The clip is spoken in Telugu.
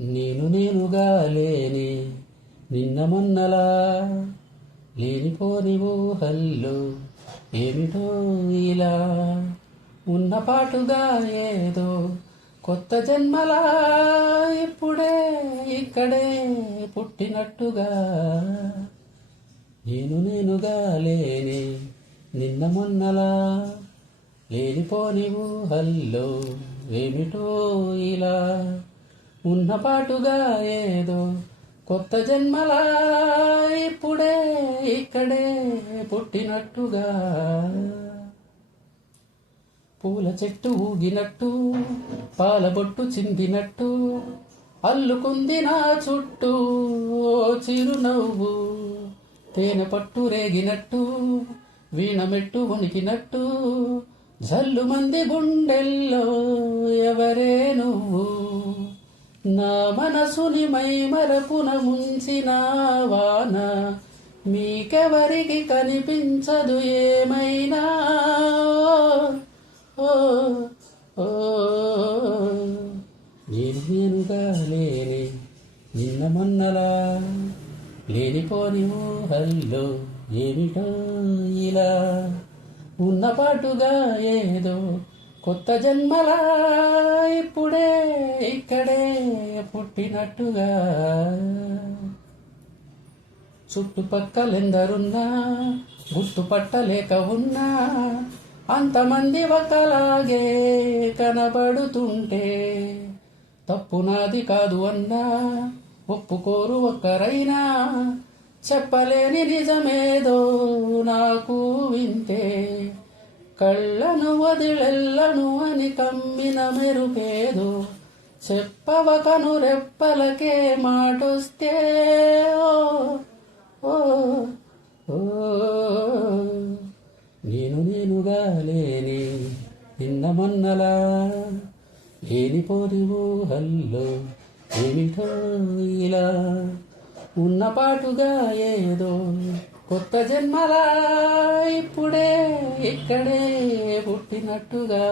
నేనుగా లేని నిన్న మొన్నలా లేనిపోని ఊహల్లో ఏమిటో ఇలా ఉన్న పాటుగా ఏదో కొత్త జన్మలా ఇప్పుడే ఇక్కడే పుట్టినట్టుగా నేనుగా లేని నిన్న మొన్నలా లేనిపోని ఊహల్లో ఏమిటో ఇలా ఉన్నపాటుగా ఏదో కొత్త జన్మలా ఇప్పుడే ఇక్కడే పుట్టినట్టుగా పూల చెట్టు ఊగినట్టు పాలబొట్టు చిందినట్టు అల్లుకుంది నా చుట్టూ చిరునవ్వు తేనె పట్టు రేగినట్టు వీణమెట్టు వణికినట్టు జల్లు మంది గుండెల్లో ఎవరే నువ్వు నా మనసుని మై మరపున ముంచిన వాన మీకెవరికి కనిపించదు ఏమైనా ఓ ఓ నేనుగా లేని నిన్న మొన్నలా లేనిపోని ఊహల్లో ఏమిటో ఇలా ఉన్నపాటుగా ఏదో కొత్త జన్మలా ఇప్పుడే ఇక్కడే పుట్టినట్టుగా చుట్టుపక్కలెందరున్నా గుర్తుపట్టలేక ఉన్నా అంతమంది ఒకలాగే కనబడుతుంటే తప్పు నాది కాదు అన్నా ఒప్పుకోరు ఒక్కరైనా చెప్పలేని నిజమేదో నాకు వింటే కళ్ళను వదిలెల్లను అని కమ్మిన మెరుపేదో చెప్పవకను రెప్పలకే మాటొస్తే ఓ ఓ నేనుగా లేని నిన్న మొన్నలా లేనిపోని ఊహల్లో ఏమిటో ఇలా ఉన్నపాటుగా ఏదో కొత్త జన్మలా ఇప్పుడే ఇక్కడే పుట్టినట్టుగా